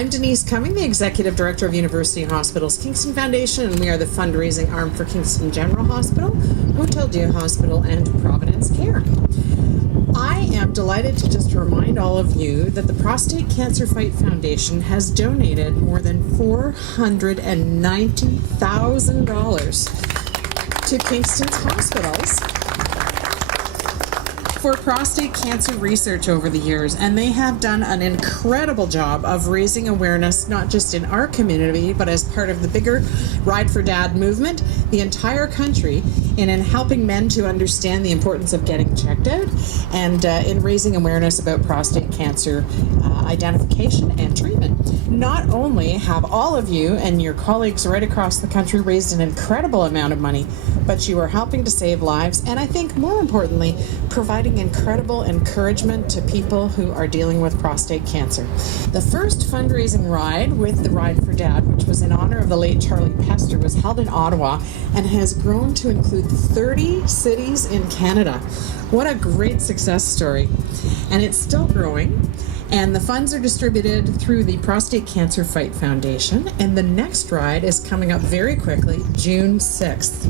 I'm Denise Cumming, the Executive Director of University Hospitals Kingston Foundation, and we are the fundraising arm for Kingston General Hospital, Hotel Dieu Hospital, and Providence Care. I am delighted to just remind all of you that the Prostate Cancer Fight Foundation has donated more than $490,000 to Kingston's hospitals for prostate cancer research over the years, and they have done an incredible job of raising awareness, not just in our community, but as part of the bigger Ride for Dad movement, the entire country, and in helping men to understand the importance of getting checked out, and in raising awareness about prostate cancer identification and treatment. Not only have all of you and your colleagues right across the country raised an incredible amount of money, but you are helping to save lives, and I think more importantly, providing incredible encouragement to people who are dealing with prostate cancer. The first fundraising ride with the Ride for Dad, which was in honor of the late Charlie Pester, was held in Ottawa and has grown to include 30 cities in Canada. What a great success story. And it's still growing. And the funds are distributed through the Prostate Cancer Fight Foundation. And the next ride is coming up very quickly, June 6th.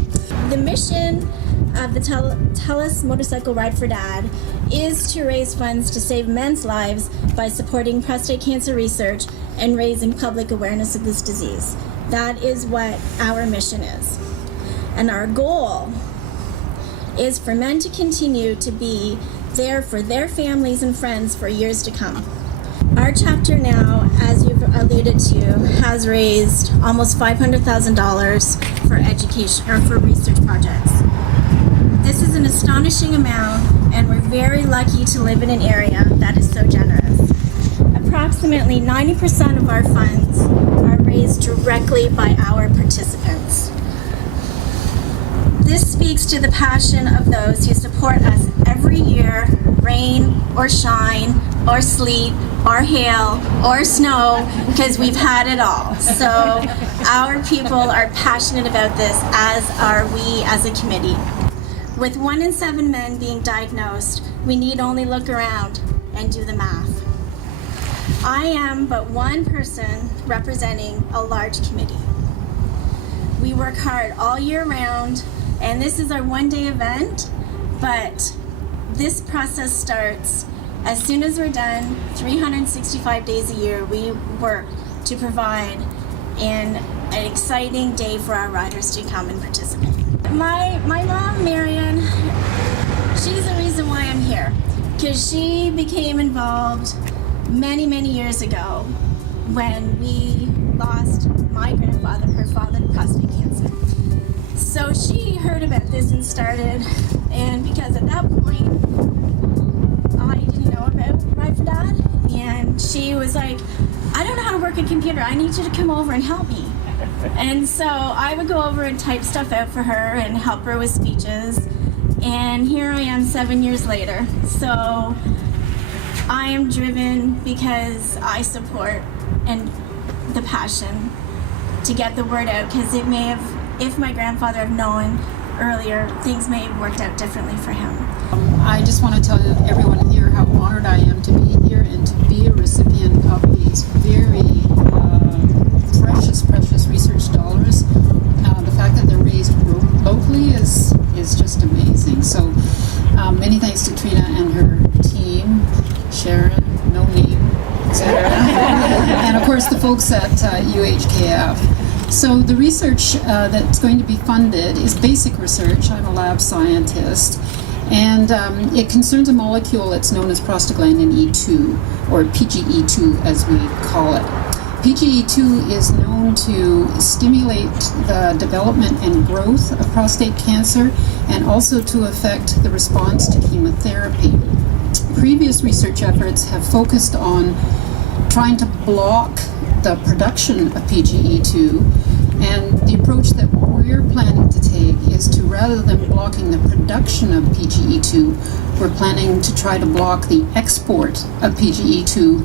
The mission of the Telus Motorcycle Ride for Dad is to raise funds to save men's lives by supporting prostate cancer research and raising public awareness of this disease. That is what our mission is. And our goal is for men to continue to be there for their families and friends for years to come. Our chapter now, as you've alluded to, has raised almost $500,000 for education or for research projects. This is an astonishing amount, and we're very lucky to live in an area that is so generous. Approximately 90% of our funds are raised directly by our participants. This speaks to the passion of those who support us every year, rain or shine or sleet or hail or snow, because we've had it all. So our people are passionate about this, as are we as a committee. With 1 in 7 men being diagnosed, we need only look around and do the math. I am but one person representing a large committee. We work hard all year round, and this is our one-day event, but this process starts as soon as we're done. 365 days a year, we work to provide an exciting day for our riders to come and participate. My mom, Marion, she's the reason why I'm here, because she became involved many, many years ago when we lost my grandfather, her father, to prostate cancer. So she heard about this and started, and because at that point I didn't know about Ride for Dad, and she was like, I don't know how to work a computer, I need you to come over and help me. And so I would go over and type stuff out for her and help her with speeches, and here I am 7 years later. So I am driven because I support and the passion to get the word out, because it may have, if my grandfather had known earlier, things may have worked out differently for him. I just want to tell everyone here how honored I am to be here and to be a recipient of these very precious research dollars. The fact that they're raised locally is just amazing. So many thanks to Trina and her team, Sharon, no name, etc. And of course the folks at UHKF. So the research that's going to be funded is basic research. I'm a lab scientist, and it concerns a molecule that's known as prostaglandin E2, or PGE2 as we call it. PGE2 is known to stimulate the development and growth of prostate cancer, and also to affect the response to chemotherapy. Previous research efforts have focused on trying to block the production of PGE2, and the approach that we're planning to take is to, rather than blocking the production of PGE2, we're planning to try to block the export of PGE2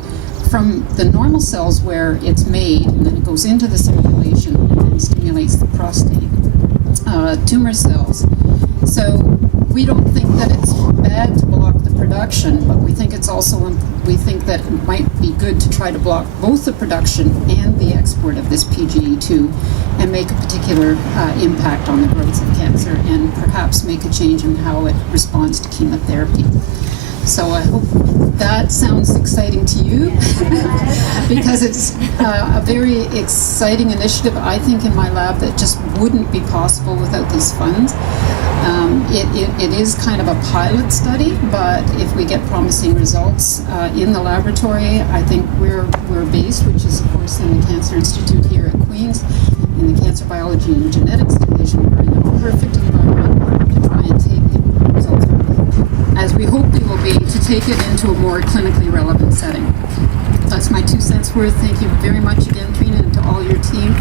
from the normal cells where it's made, and then it goes into the circulation and stimulates the prostate tumor cells. So we don't think that it's bad to block the production, but we think it's also, we think that it might be good to try to block both the production and the export of this PGE2 and make a particular impact on the growth of cancer and perhaps make a change in how it responds to chemotherapy. So I hope that sounds exciting to you because it's a very exciting initiative, I think, in my lab that just wouldn't be possible without these funds. It is kind of a pilot study, but if we get promising results in the laboratory, I think we're based, which is of course in the Cancer Institute here at Queen's, in the Cancer Biology and Genetics Division. We're in a perfect environment to try and take the results, as we hope we will be, to take it into a more clinically relevant setting. That's my 2 cents worth. Thank you very much again, Trina, and to all your team,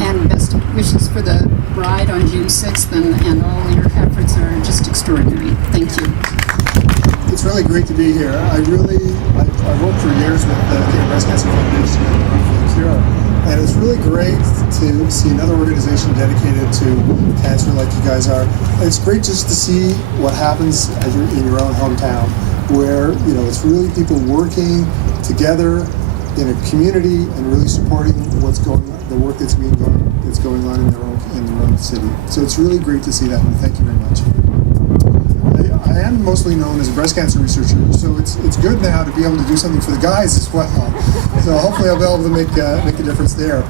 and best wishes for the ride on June 6th, and all your efforts are just extraordinary. Thank you. It's really great to be here. I worked for years with the Breast Cancer Foundation and Cure, and it's really great to see another organization dedicated to cancer like you guys are. And it's great just to see what happens in your own hometown, where it's really people working together in a community and really supporting the work that's going on in their own city. So it's really great to see that, and thank you very much. I am mostly known as a breast cancer researcher, so it's good now to be able to do something for the guys as well. So hopefully I'll be able to make a difference there.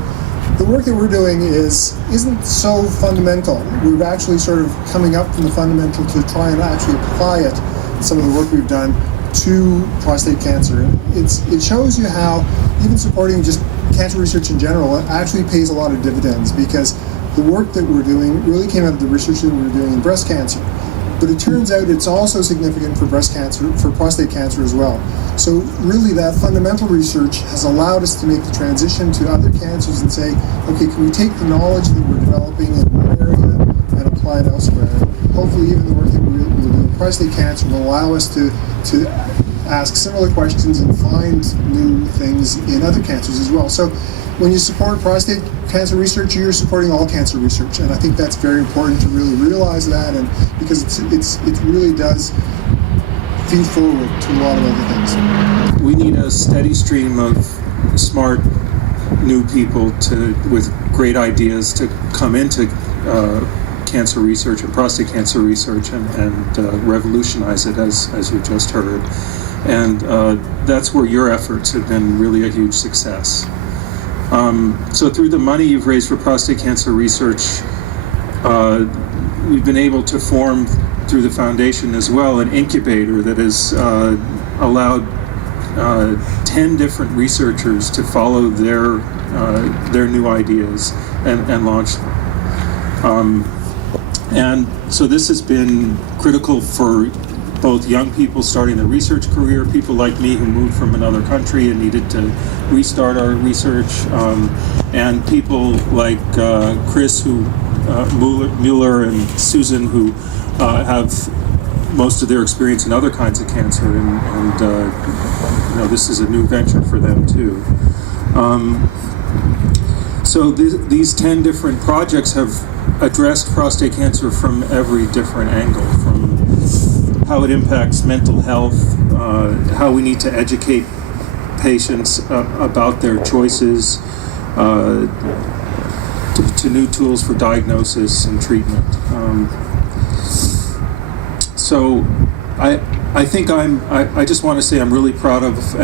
The work that we're doing isn't so fundamental. We're actually sort of coming up from the fundamental to try and actually apply it, some of the work we've done, to prostate cancer. It shows you how even supporting just cancer research in general actually pays a lot of dividends, because the work that we're doing really came out of the research that we're doing in breast cancer. But it turns out it's also significant for breast cancer, for prostate cancer as well. So really that fundamental research has allowed us to make the transition to other cancers and say, okay, can we take the knowledge that we're developing in one area and apply it elsewhere? Hopefully even the work that we'll do in prostate cancer will allow us to ask similar questions and find new things in other cancers as well. So when you support prostate cancer research, you're supporting all cancer research, and I think that's very important to really realize that, and because it really does feed forward to a lot of other things. We need a steady stream of smart new people with great ideas to come into cancer research and prostate cancer research and revolutionize it, as you just heard. And that's where your efforts have been really a huge success. So through the money you've raised for prostate cancer research, we've been able to form, through the foundation as well, an incubator that has allowed 10 different researchers to follow their new ideas and launch them. And so this has been critical for both young people starting their research career, people like me who moved from another country and needed to restart our research, and people like Chris, Mueller and Susan, who have most of their experience in other kinds of cancer, and this is a new venture for them too. So these 10 different projects have addressed prostate cancer from every different angle, from how it impacts mental health, how we need to educate patients about their choices, to new tools for diagnosis and treatment. So I think I just want to say I'm really proud of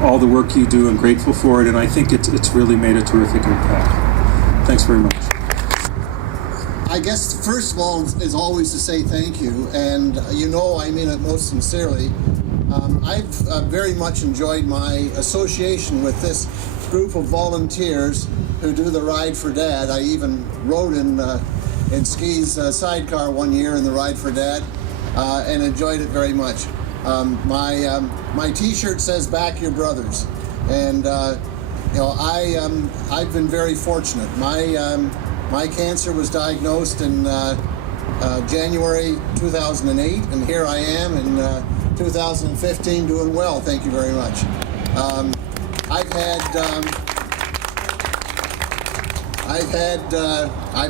all the work you do and grateful for it, and I think it's really made a terrific impact. Thanks very much. I guess first of all is always to say thank you, and I mean it most sincerely. I've very much enjoyed my association with this group of volunteers who do the Ride for Dad. I even rode in Ski's sidecar one year in the Ride for Dad, and enjoyed it very much. My T-shirt says "Back Your Brothers," and I've been very fortunate. My cancer was diagnosed in January 2008, and here I am in 2015 doing well. Thank you very much. I've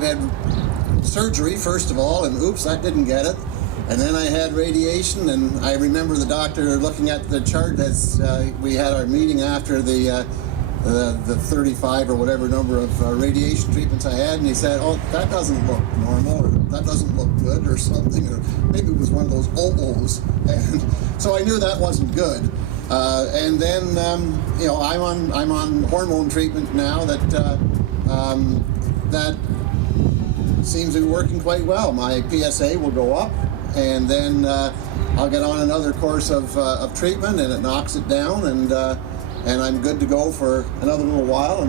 had surgery, first of all, and oops, that didn't get it. And then I had radiation, and I remember the doctor looking at the chart as we had our meeting after the 35 or whatever number of radiation treatments I had, and he said, "Oh, that doesn't look normal, or that doesn't look good," or something, or maybe it was one of those oh-ohs. And so I knew that wasn't good. And then you know, I'm on hormone treatment now that that seems to be working quite well. My PSA will go up, and then I'll get on another course of treatment, and it knocks it down, and I'm good to go for another little while,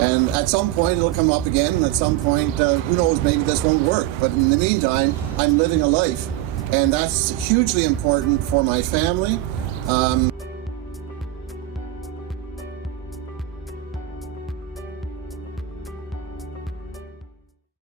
and at some point it'll come up again, and at some point, who knows, maybe this won't work. But in the meantime, I'm living a life, and that's hugely important for my family.